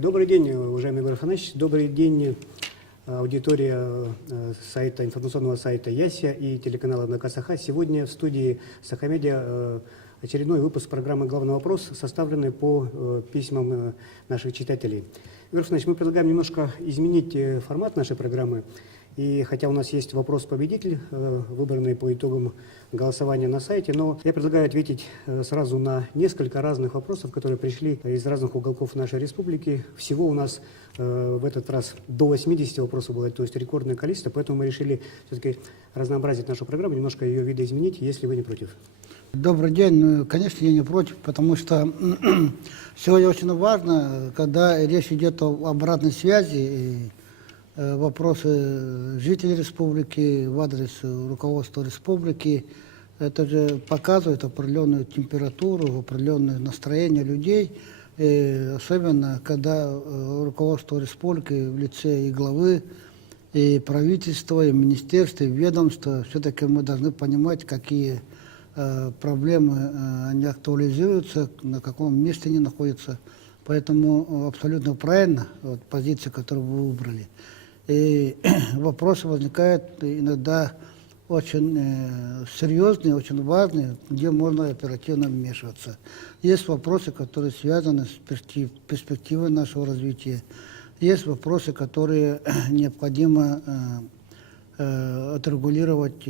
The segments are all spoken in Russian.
Добрый день, уважаемый Игорь Афанасьевич. Добрый день, аудитория сайта, информационного сайта Ясия и телеканала НК Саха. Сегодня в студии Сахамедиа очередной выпуск программы «Главный вопрос», составленный по письмам наших читателей. Игорь Афанасьевич, мы предлагаем немножко изменить формат нашей программы. И хотя у нас есть вопрос-победитель, выбранный по итогам голосования на сайте, но я предлагаю ответить сразу на несколько разных вопросов, которые пришли из разных уголков нашей республики. Всего у нас в этот раз до 80 вопросов было, то есть рекордное количество, поэтому мы решили все-таки разнообразить нашу программу, немножко ее видоизменить, если вы не против. Добрый день. Конечно, я не против, потому что сегодня очень важно, когда речь идет об обратной связи, вопросы жителей республики в адрес руководства республики, это же показывает определенную температуру, определенное настроение людей, и особенно когда руководство республики в лице и главы, и правительства, и министерства, и ведомства, все-таки мы должны понимать, какие проблемы они актуализируются, на каком месте они находятся. Поэтому абсолютно правильно позиция, которую вы выбрали. И вопросы возникают иногда очень серьезные, очень важные, где можно оперативно вмешиваться. Есть вопросы, которые связаны с перспективой нашего развития. Есть вопросы, которые необходимо отрегулировать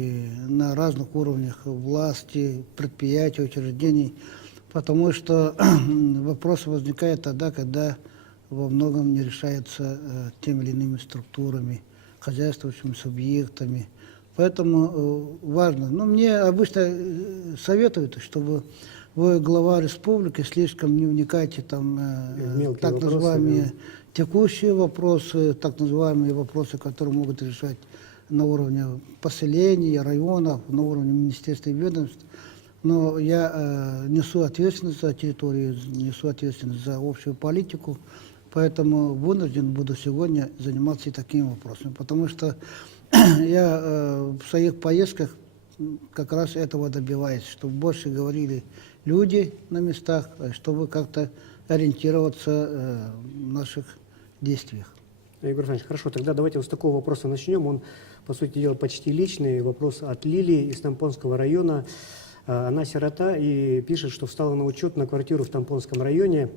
на разных уровнях власти, предприятий, учреждений, потому что вопросы возникают тогда, когда во многом не решается теми или иными структурами, хозяйствующими субъектами. Поэтому важно. Но мне обычно советуют, чтобы вы, глава республики, слишком не вникайте там так называемые текущие вопросы, так называемые вопросы, которые могут решать на уровне поселений, районов, на уровне министерств и ведомств. Но я несу ответственность за территорию, несу ответственность за общую политику, поэтому вынужден буду сегодня заниматься и такими вопросами, потому что я в своих поездках как раз этого добиваюсь, чтобы больше говорили люди на местах, чтобы как-то ориентироваться в наших действиях. Игорь Александрович, хорошо, тогда давайте вот с такого вопроса начнем. Он, по сути дела, почти личный. Вопрос от Лилии из Тампонского района. Она сирота и пишет, что встала на учет на квартиру в Тампонском районе.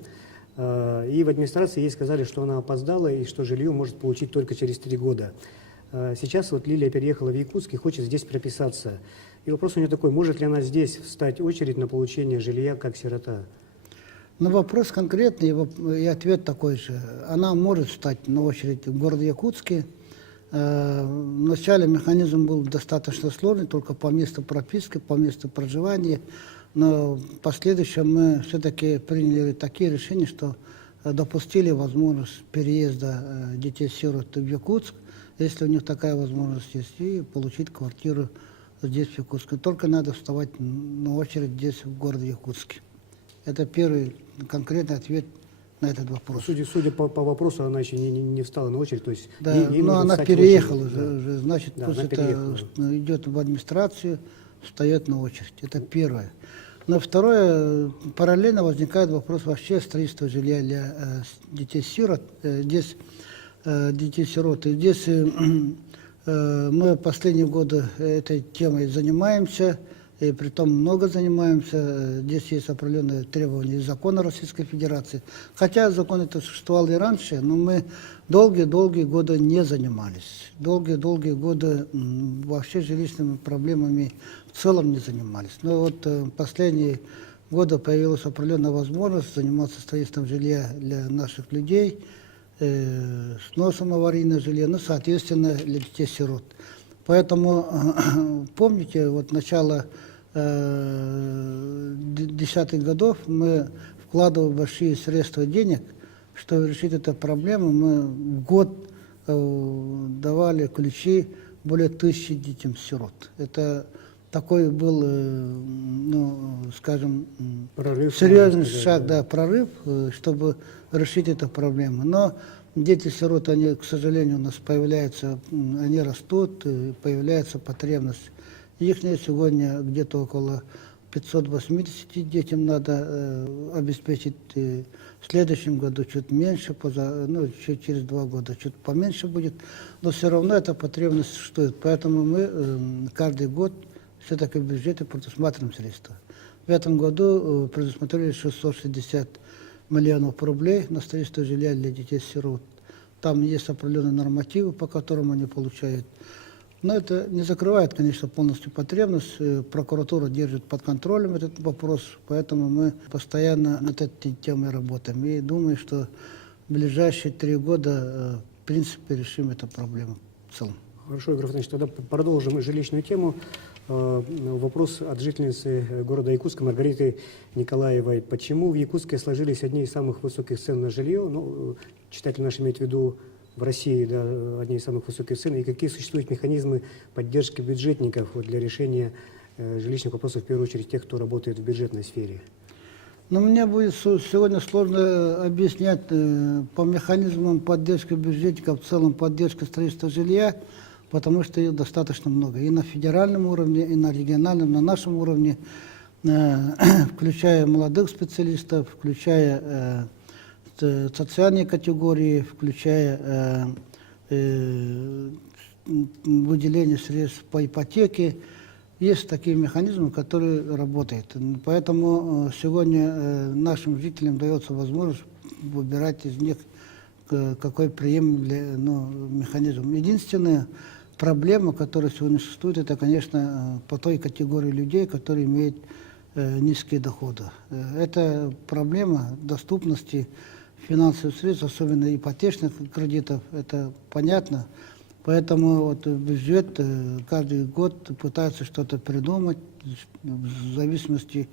И в администрации ей сказали, что она опоздала и что жилье может получить только через 3 года. Сейчас вот Лилия переехала в Якутск и хочет здесь прописаться. И вопрос у нее такой, может ли она здесь встать в очередь на получение жилья как сирота? Ну, вопрос конкретный, и ответ такой же. Она может встать на очередь в городе Якутске. Вначале механизм был достаточно сложный, только по месту прописки, по месту проживания. Но в последующем мы все-таки приняли такие решения, что допустили возможность переезда детей-сирот в Якутск, если у них такая возможность есть, и получить квартиру здесь, в Якутске. Только надо вставать на очередь здесь, в городе Якутске. Это первый конкретный ответ на этот вопрос. Судя по вопросу, она еще не встала на очередь. То есть да, но она переехала уже, да. Значит, да, пусть это идет в администрацию, встает на очередь. Это первое. Но второе, параллельно возникает вопрос вообще строительства жилья для детей-сирот. Здесь детей-сирот. И здесь мы последние годы этой темой занимаемся. И притом много занимаемся. Здесь есть определенные требования из закона Российской Федерации. Хотя закон это существовал и раньше, но мы долгие годы не занимались. Долгие годы вообще жилищными проблемами в целом не занимались. Но вот последние годы появилась определенная возможность заниматься строительством жилья для наших людей, сносом аварийного жилья, ну, соответственно, для детей-сирот. Поэтому, помните, вот начало 10-х годов мы вкладывали большие средства денег, чтобы решить эту проблему. Мы в год давали ключи более 1000 детям-сирот. Это такой был, ну, скажем, прорыв, серьезный шаг, да, прорыв, чтобы решить эту проблему. Но дети-сироты, они, к сожалению, у нас появляются, они растут, появляется потребность. Их сегодня где-то около 580 детям надо обеспечить В следующем году чуть меньше, чуть через 2 года чуть поменьше будет, но все равно эта потребность существует. Поэтому мы каждый год все-таки в бюджете предусматриваем средства. В этом году предусмотрели 660 миллионов рублей на строительство жилья для детей-сирот. Там есть определенные нормативы, по которым они получают. Но это не закрывает, конечно, полностью потребность. Прокуратура держит под контролем этот вопрос, поэтому мы постоянно над этой темой работаем. И думаю, что в ближайшие 3 года, в принципе, решим эту проблему в целом. Хорошо, Игорь Иванович, тогда продолжим жилищную тему. Вопрос от жительницы города Якутска Маргариты Николаевой. Почему в Якутске сложились одни из самых высоких цен на жилье? Ну, читатель наш имеет в виду в России, да, одни из самых высоких цен. И какие существуют механизмы поддержки бюджетников для решения жилищных вопросов, в первую очередь тех, кто работает в бюджетной сфере? Но мне будет сегодня сложно объяснять по механизмам поддержки бюджетников, в целом поддержки строительства жилья, потому что их достаточно много. И на федеральном уровне, и на региональном, на нашем уровне, включая молодых специалистов, включая социальные категории, включая выделение средств по ипотеке. Есть такие механизмы, которые работают. Поэтому сегодня нашим жителям дается возможность выбирать из них какой приемлемый механизм. Единственная проблема, которая сегодня существует, это, конечно, по той категории людей, которые имеют низкие доходы. Это проблема доступности финансовых средств, особенно ипотечных кредитов, это понятно. Поэтому вот бюджет каждый год пытается что-то придумать, в зависимости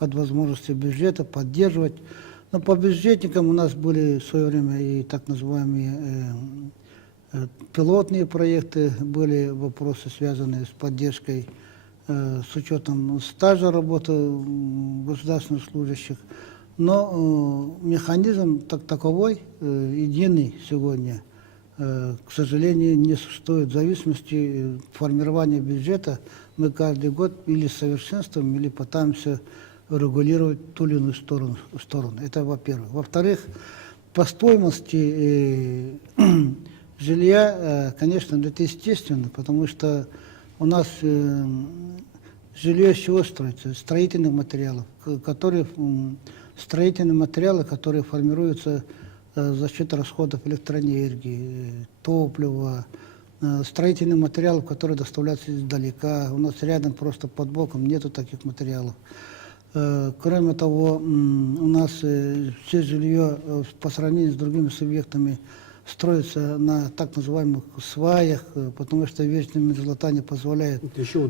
от возможности бюджета, поддерживать. Но по бюджетникам у нас были в свое время и так называемые пилотные проекты, были вопросы, связанные с поддержкой, с учетом стажа работы государственных служащих. Но механизм таковой, единый сегодня, к сожалению, не существует. В зависимости от формирования бюджета мы каждый год или совершенствуем, или пытаемся регулировать ту или иную сторону. Это во-первых. Во-вторых, по стоимости жилья, конечно, это естественно, потому что у нас жилье из чего строится? Строительных материалов, которые формируются за счет расходов электроэнергии, топлива, строительных материалов, которые доставляются издалека. У нас рядом просто под боком нету таких материалов. Кроме того, у нас все жилье по сравнению с другими субъектами строится на так называемых сваях, потому что вечная мерзлота не позволяет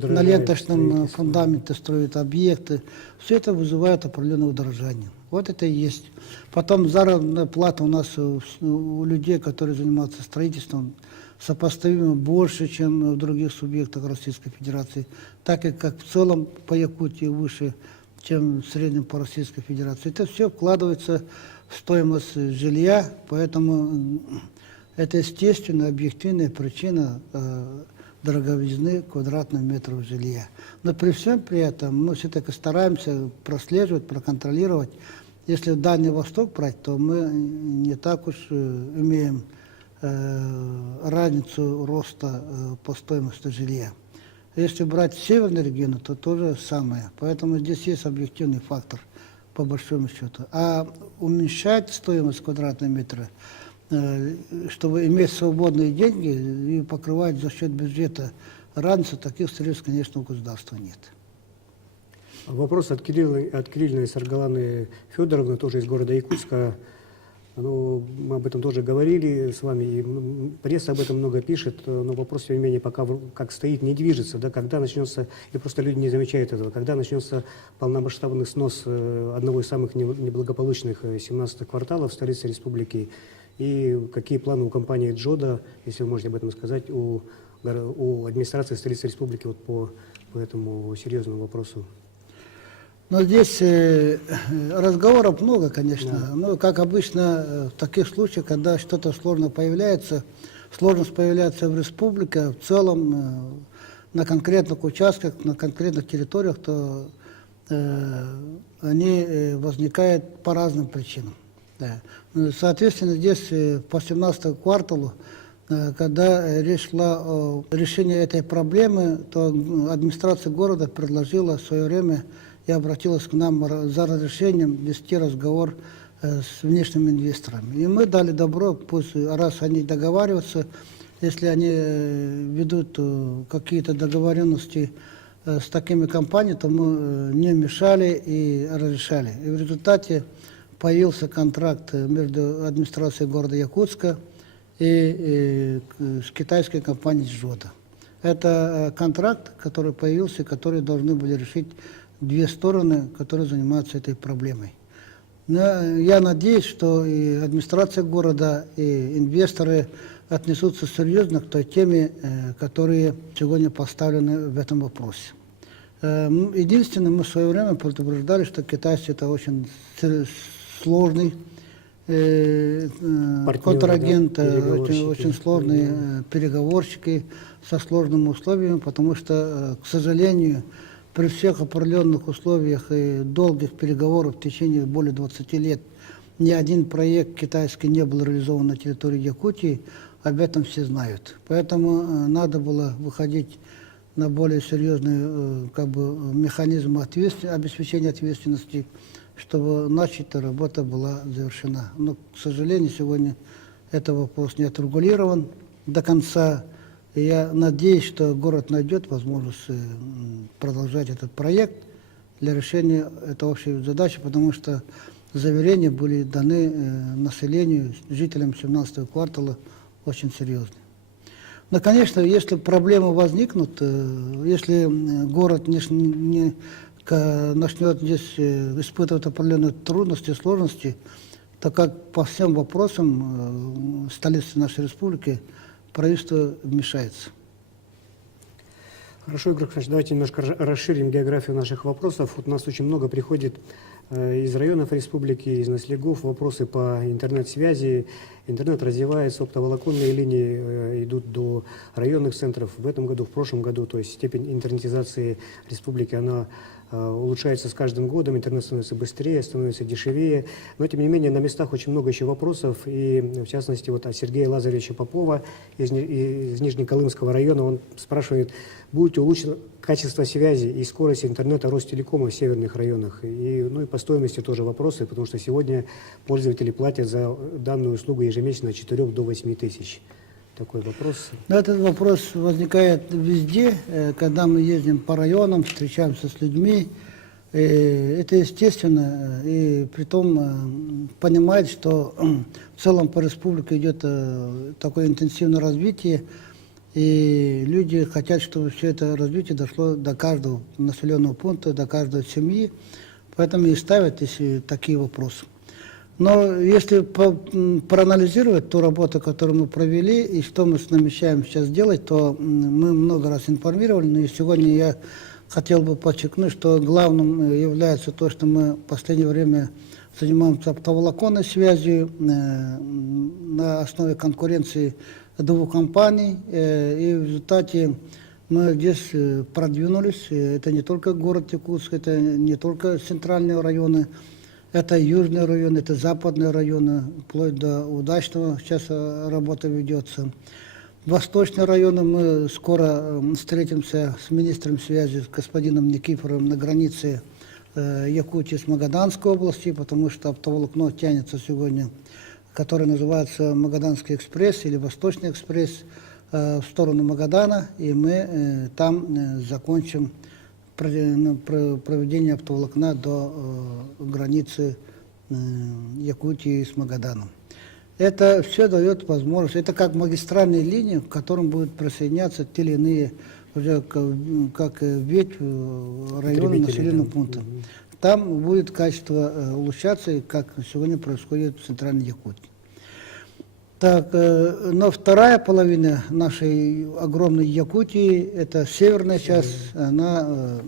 на ленточном фундаменте строить объекты. Все это вызывает определенное удорожание. Вот это и есть. Потом заработная плата у нас у людей, которые занимаются строительством, сопоставимо больше, чем в других субъектах Российской Федерации, так и как в целом по Якутии выше, чем в среднем по Российской Федерации. Это все вкладывается в стоимость жилья, поэтому это естественная, объективная причина дороговизны квадратных метров жилья. Но при всем при этом мы все-таки стараемся прослеживать, проконтролировать. Если Дальний Восток брать, то мы не так уж имеем разницу роста по стоимости жилья. Если брать северные регионы, то то же самое. Поэтому здесь есть объективный фактор, по большому счету. А уменьшать стоимость квадратного метра, чтобы иметь свободные деньги и покрывать за счет бюджета разницу, таких средств, конечно, у государства нет. Вопрос от Кирилловны Саргаланы Федоровны, тоже из города Якутска. Ну, мы об этом тоже говорили с вами, и пресса об этом много пишет, но вопрос, тем не менее, пока как стоит, не движется. Да, когда начнется, и просто люди не замечают этого, когда начнется полномасштабный снос одного из самых неблагополучных 17-х кварталов столицы республики, и какие планы у компании «Джода», если вы можете об этом сказать, у администрации столицы республики вот по этому серьезному вопросу? Но здесь разговоров много, конечно. Да. Но, как обычно, в таких случаях, когда что-то сложность появляется в республике, в целом на конкретных участках, на конкретных территориях, то они возникают по разным причинам. Да. Ну, соответственно, здесь по 17 кварталу, когда речь шла о решении этой проблемы, то администрация города предложила в свое время и обратилась к нам за разрешением вести разговор с внешними инвесторами. И мы дали добро, пусть раз они договариваются, если они ведут какие-то договоренности с такими компаниями, то мы не мешали и разрешали. И в результате появился контракт между администрацией города Якутска и с китайской компанией «Джота». Это контракт, который появился, который должны были решить две стороны, которые занимаются этой проблемой. Но я надеюсь, что и администрация города, и инвесторы отнесутся серьезно к той теме, которые сегодня поставлены в этом вопросе. Единственное, мы в свое время предупреждали, что китайцы это очень сложный контрагент, да, очень сложные переговорщики со сложными условиями, потому что, к сожалению, при всех определенных условиях и долгих переговоров в течение более 20 лет ни один проект китайский не был реализован на территории Якутии, об этом все знают. Поэтому надо было выходить на более серьезный механизм обеспечения ответственности, чтобы начатая работа была завершена. Но, к сожалению, сегодня этот вопрос не отрегулирован до конца. И я надеюсь, что город найдет возможность продолжать этот проект для решения этой общей задачи, потому что заверения были даны населению, жителям 17-го квартала очень серьезные. Но, конечно, если проблемы возникнут, если город начнет здесь испытывать определенные трудности, сложности, то как по всем вопросам столицы нашей республики правительство вмешается. Хорошо, Игорь Александрович, давайте немножко расширим географию наших вопросов. Вот у нас очень много приходит из районов республики, из наследников вопросы по интернет-связи. Интернет развивается, оптоволоконные линии идут до районных центров. В этом году, в прошлом году, то есть степень интернетизации республики, она улучшается с каждым годом, интернет становится быстрее, становится дешевее. Но, тем не менее, на местах очень много еще вопросов. И, в частности, вот от Сергея Лазаревича Попова из Нижнеколымского района, он спрашивает, будет улучшено качество связи и скорость интернета Ростелекома в северных районах. И по стоимости тоже вопросы, потому что сегодня пользователи платят за данную услугу ежемесячно от 4 до 8 тысяч. Такой вопрос. Этот вопрос возникает везде, когда мы ездим по районам, встречаемся с людьми. Это естественно, и притом понимает, что в целом по республике идет такое интенсивное развитие, и люди хотят, чтобы все это развитие дошло до каждого населенного пункта, до каждой семьи, поэтому и ставят такие вопросы. Но если проанализировать ту работу, которую мы провели, и что мы намечаем сейчас делать, то мы много раз информировали, но и сегодня я хотел бы подчеркнуть, что главным является то, что мы в последнее время занимаемся оптоволоконной связью на основе конкуренции двух компаний, и в результате мы здесь продвинулись. Это не только город Якутск, это не только центральные районы, это южные районы, это западные районы, вплоть до Удачного сейчас работа ведется. Восточные районы мы скоро встретимся с министром связи, с господином Никифоровым на границе Якутии с Магаданской области, потому что оптоволокно тянется сегодня, который называется Магаданский экспресс или Восточный экспресс, в сторону Магадана, и мы там закончим проведение оптоволокна до границы Якутии с Магаданом. Это все дает возможность, это как магистральные линии, к которым будут присоединяться те или иные, уже как ветвь района населенного пункта. Там будет качество улучшаться, как сегодня происходит в Центральной Якутии. Так, но вторая половина нашей огромной Якутии, это северная часть, она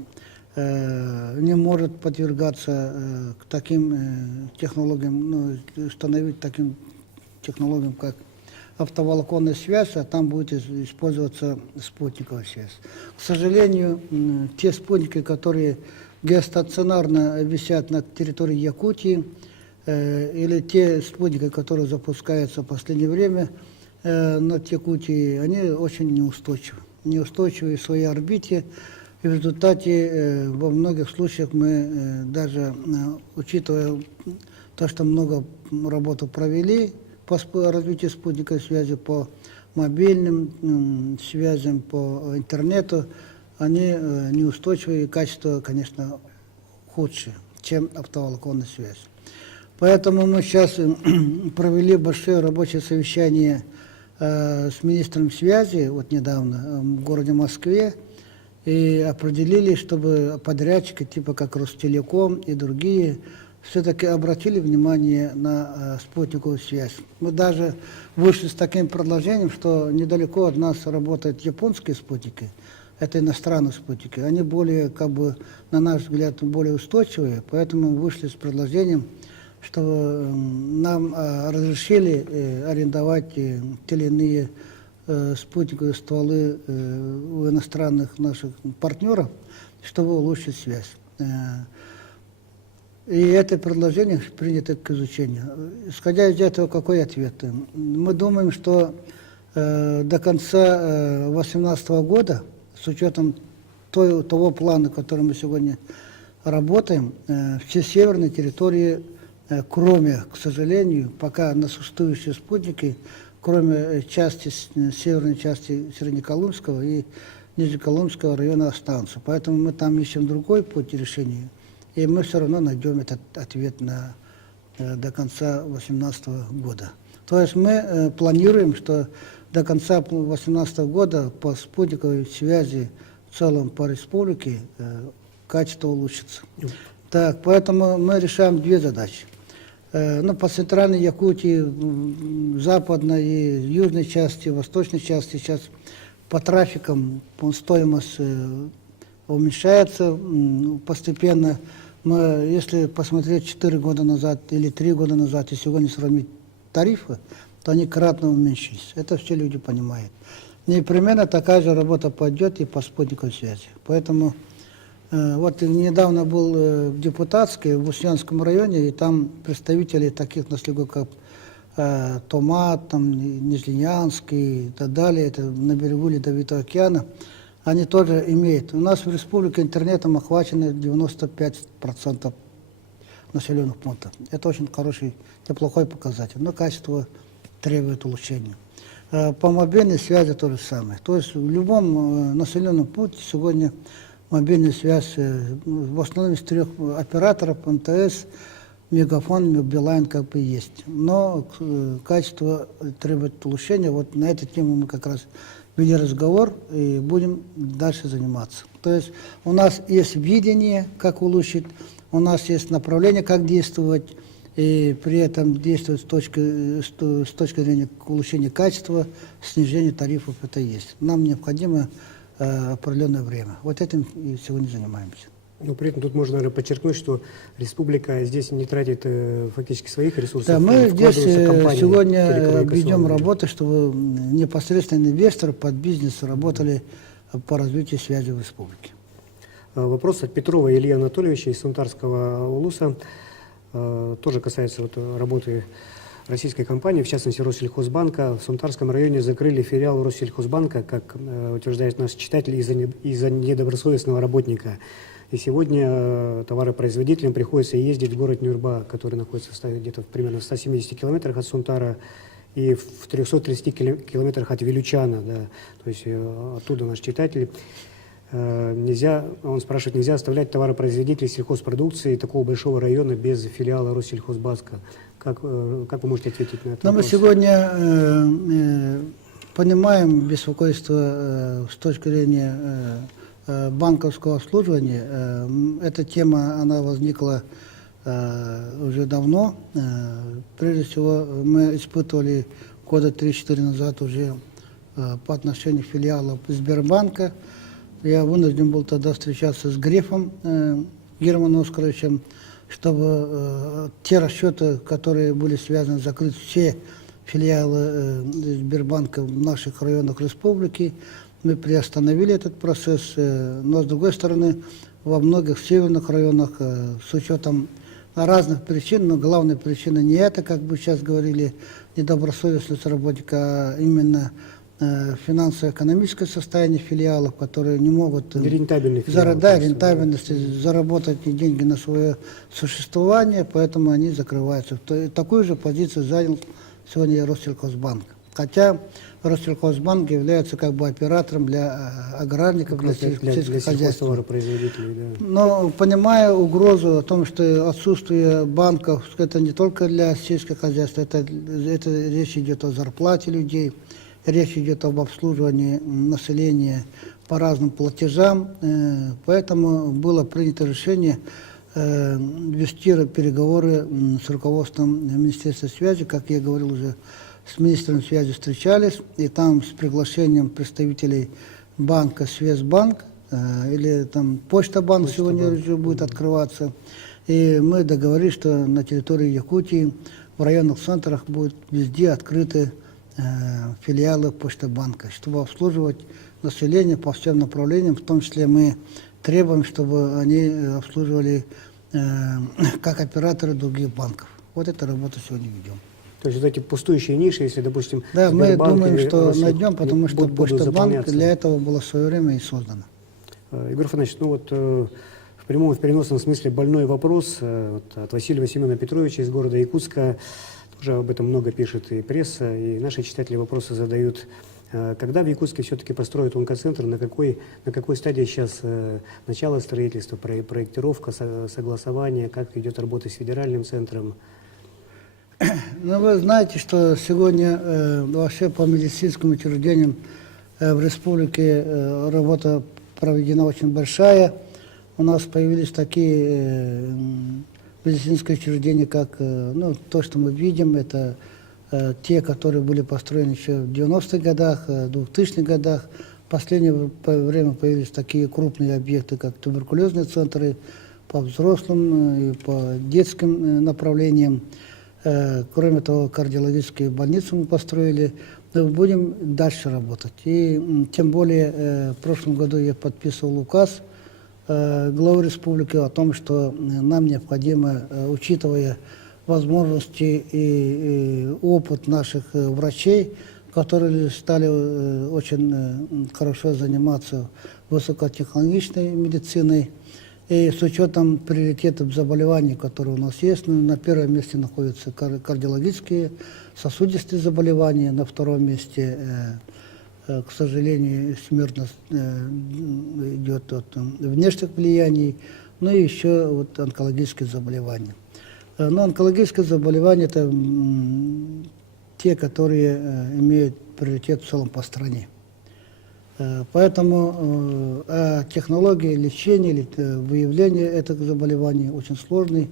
не может подвергаться к таким технологиям, становить таким технологиям, как оптоволоконная связь, а там будет использоваться спутниковая связь. К сожалению, те спутники, которые геостационарно висят на территории Якутии, или те спутники, которые запускаются в последнее время над Якутией, они очень неустойчивы. Неустойчивы в своей орбите. И в результате во многих случаях мы даже, учитывая то, что много работы провели по развитию спутниковой связи, по мобильным связям, по интернету, они неустойчивы и качество, конечно, худше, чем оптоволоконная связь. Поэтому мы сейчас провели большое рабочее совещание с министром связи, вот недавно, в городе Москве, и определили, чтобы подрядчики, типа как Ростелеком и другие, все-таки обратили внимание на спутниковую связь. Мы даже вышли с таким предложением, что недалеко от нас работают японские спутники, это иностранные спутники, они более, как бы, на наш взгляд, более устойчивые, поэтому мы вышли с предложением, чтобы нам разрешили арендовать те или иные спутниковые стволы у иностранных наших партнеров, чтобы улучшить связь. И это предложение принято к изучению. Исходя из этого, какой ответ? Мы думаем, что до конца 2018 года, с учетом того плана, который мы сегодня работаем, все северные территории, кроме, к сожалению, пока на существующие спутники, кроме северной части Среднеколымского и Нижнеколымского района останутся. Поэтому мы там ищем другой путь решения, и мы все равно найдем этот ответ до конца 2018 года. То есть мы планируем, что до конца 2018 года по спутниковой связи в целом по республике качество улучшится. Так, поэтому мы решаем две задачи. По центральной Якутии, западной и южной части, восточной части сейчас по трафикам стоимость уменьшается постепенно. Если посмотреть 4 года назад или 3 года назад и сегодня сравнить тарифы, то они кратно уменьшились. Это все люди понимают. И примерно такая же работа пойдет и по спутниковой связи. Поэтому вот недавно был в депутатской, в Устьянском районе, и там представители таких наследников, как Томат, Нижнеянский и так далее, это на берегу Ледовитого океана, они тоже имеют. У нас в республике интернетом охвачено 95% населенных пунктов. Это очень хороший, неплохой показатель, но качество требует улучшения. По мобильной связи то же самое. То есть в любом населенном пункте сегодня мобильная связь в основном из 3 операторов, МТС, Мегафон, Билайн как бы есть. Но качество требует улучшения. Вот на эту тему мы как раз вели разговор и будем дальше заниматься. То есть у нас есть видение, как улучшить, у нас есть направление, как действовать, и при этом действовать с точки зрения улучшения качества, снижения тарифов, это есть. Нам необходимо определенное время. Вот этим и сегодня занимаемся. Но при этом тут можно, наверное, подчеркнуть, что республика здесь не тратит фактически своих ресурсов. Да, мы здесь сегодня ведем работу, чтобы непосредственно инвесторы под бизнес работали по развитию связи в республике. Вопрос от Петрова Ильи Анатольевича из Сунтарского улуса. Тоже касается работы российской компании, в частности Россельхозбанка. В Сунтарском районе закрыли филиал Россельхозбанка, как утверждает наш читатель, из-за недобросовестного работника. И сегодня товаропроизводителям приходится ездить в город Нюрба, который находится где-то примерно в 170 километрах от Сунтара и в 330 километрах от Вилючана. Да. То есть оттуда наш читатель. Он спрашивает, нельзя оставлять товаропроизводителей сельхозпродукции такого большого района без филиала Россельхозбанка. Как вы можете ответить на это? Мы сегодня понимаем беспокойство с точки зрения банковского обслуживания. Эта тема, она возникла уже давно. Прежде всего, мы испытывали года 3-4 назад уже по отношению филиалов Сбербанка. Я вынужден был тогда встречаться с Грефом Германом Оскаровичем, чтобы те расчеты, которые были связаны, закрыть все филиалы Сбербанка в наших районах республики, мы приостановили этот процесс. Но, с другой стороны, во многих северных районах, с учетом разных причин, но главная причина не это, как бы сейчас говорили, недобросовестность работника, а именно финансово-экономическое состояние филиалов, которые не могут Рентабельных филиалов, да, просто, рентабельности, заработать деньги на свое существование, поэтому они закрываются. Такую же позицию занял сегодня и Россельхозбанк. Хотя Россельхозбанк является как бы оператором для аграрников, для сельскохозяйственных. Сельхозтоваропроизводителей, да. Но понимая угрозу о том, что отсутствие банков, это не только для сельского хозяйства, это речь идет о зарплате людей, речь идет об обслуживании населения по разным платежам, поэтому было принято решение вести переговоры с руководством Министерства связи, как я говорил уже, с министром связи встречались, и там с приглашением представителей банка Связьбанк, или там Почта-банк сегодня уже будет открываться. И мы договорились, что на территории Якутии в районных центрах будут везде открыты филиалы Почта-банка, чтобы обслуживать население по всем направлениям, в том числе мы требуем, чтобы они обслуживали как операторы других банков. Вот эту работу сегодня ведем. То есть вот эти пустующие ниши, если, допустим, Да, мы Сбербанк думаем, или что Россельхоз найдем, потому что будут Почта-банк заполняться. для этого было в свое время и создано. Егор Афанасьевич, ну вот в прямом и в переносном смысле больной вопрос вот, от Василия Семена Петровича из города Якутска. Уже об этом много пишет и пресса, и наши читатели вопросы задают. Когда в Якутске все-таки построят онкоцентр, на какой стадии сейчас начало строительства, проектировка, согласование, как идет работа с федеральным центром? Ну, вы знаете, что сегодня вообще по медицинским учреждениям в республике работа проведена очень большая. У нас появились такие медицинские учреждения, как ну, то, что мы видим, это те, которые были построены еще в 90-х годах, 2000-х годах. В последнее время появились такие крупные объекты, как туберкулезные центры по взрослым и по детским направлениям. Кроме того, кардиологические больницы мы построили. Но будем дальше работать. И тем более в прошлом году я подписывал указ главы республики о том, что нам необходимо, учитывая возможности и опыт наших врачей, которые стали очень хорошо заниматься высокотехнологичной медициной, и с учетом приоритетов заболеваний, которые у нас есть, ну, на первом месте находятся кардиологические, сосудистые заболевания, на втором месте, к сожалению, смертность идет от внешних влияний, ну и еще вот онкологические заболевания. Но онкологические заболевания – это те, которые имеют приоритет в целом по стране. Поэтому технологии лечения или выявления этих заболеваний очень сложные.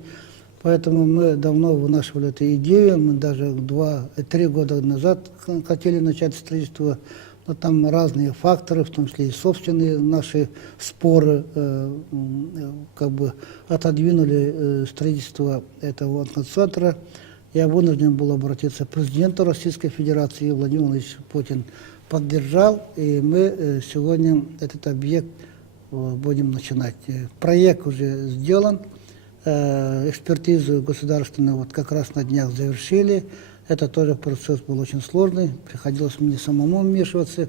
Поэтому мы давно вынашивали эту идею, мы даже 2-3 года назад хотели начать строительство, но там разные факторы, в том числе и собственные наши споры, как бы отодвинули строительство этого онкоцентра. Я вынужден был обратиться к президенту Российской Федерации, Владимир Владимирович Путин поддержал, и мы сегодня этот объект будем начинать. Проект уже сделан, экспертизу государственную вот как раз на днях завершили. Это тоже процесс был очень сложный, приходилось мне самому вмешиваться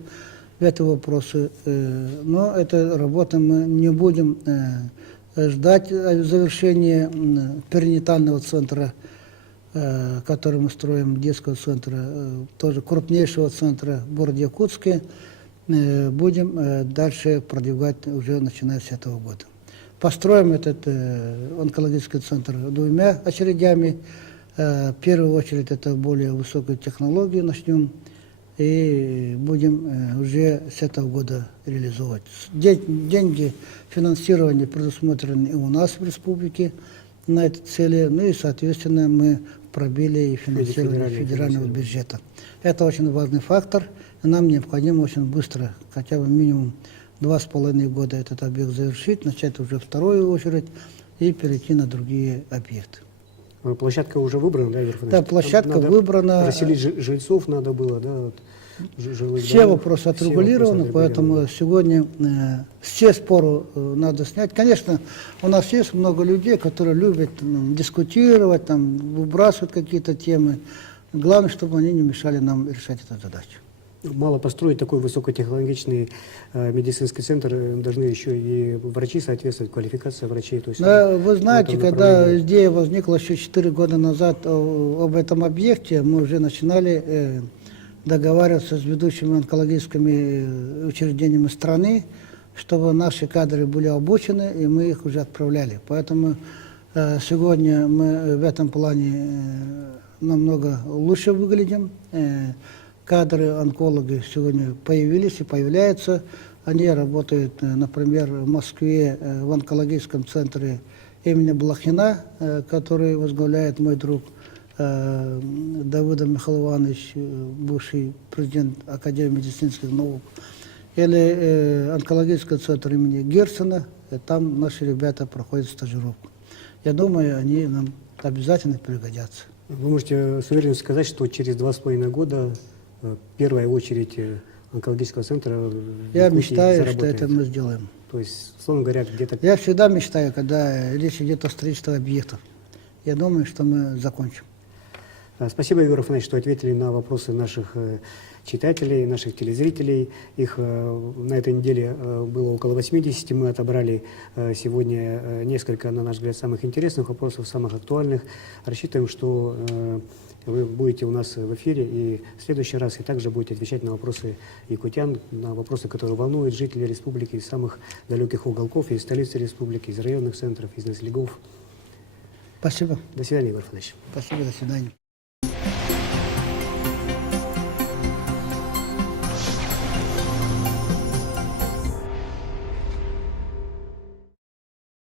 в эти вопросы. Но эта работа мы не будем ждать завершения перинатального центра, который мы строим, детского центра, тоже крупнейшего центра в городе Якутске, будем дальше продвигать уже начиная с этого года. Построим этот онкологический центр 2 очередями. В первую очередь это более высокую технологию начнем и будем уже с этого года реализовывать. Деньги финансирования предусмотрены и у нас в республике на эти цели, ну и соответственно мы пробили и финансирование федерального бюджета. Это очень важный фактор, и нам необходимо очень быстро, хотя бы минимум 2,5 года этот объект завершить, начать уже вторую очередь и перейти на другие объекты. Площадка уже выбрана, да, Игорь Афанасьевич? Да, площадка выбрана. Расселить жильцов надо было, да? Вот. жилых Все домов, вопросы все отрегулированы, вопросы поэтому отрегулированы. сегодня все споры надо снять. Конечно, у нас есть много людей, которые любят дискутировать, там, выбрасывать какие-то темы. Главное, чтобы они не мешали нам решать эту задачу. Мало построить такой высокотехнологичный медицинский центр, должны еще и врачи соответствовать, квалификация врачей. То есть Да, вы в знаете, этом когда направлении. идея возникла еще 4 года назад об этом объекте, мы уже начинали договариваться с ведущими онкологическими учреждениями страны, чтобы наши кадры были обучены, и мы их уже отправляли. Поэтому сегодня мы в этом плане намного лучше выглядим. Кадры, онкологи сегодня появились и появляются. Они работают, например, в Москве в онкологическом центре имени Блохина, который возглавляет мой друг Давыдов Михаил Иванович, бывший президент Академии медицинских наук. Или онкологический центр имени Герцена, там наши ребята проходят стажировку. Я думаю, они нам обязательно пригодятся. Вы можете с уверенностью сказать, что через 2,5 года первая очередь онкологического центра в Я Якутии мечтаю, что заработает. это мы сделаем. То есть, условно говоря, где-то... Я всегда мечтаю, когда речь идет о строительстве объектов. Я думаю, что мы закончим. Спасибо, Егор Афанасьевич, что ответили на вопросы наших читателей, наших телезрителей. Их на этой неделе было около 80. Мы отобрали сегодня несколько, на наш взгляд, самых интересных вопросов, самых актуальных. Рассчитываем, что вы будете у нас в эфире и в следующий раз и также будете отвечать на вопросы якутян, на вопросы, которые волнуют жителей республики из самых далеких уголков, из столицы республики, из районных центров, из населегов. Спасибо. До свидания, Егор Афанасьевич. Спасибо, до свидания.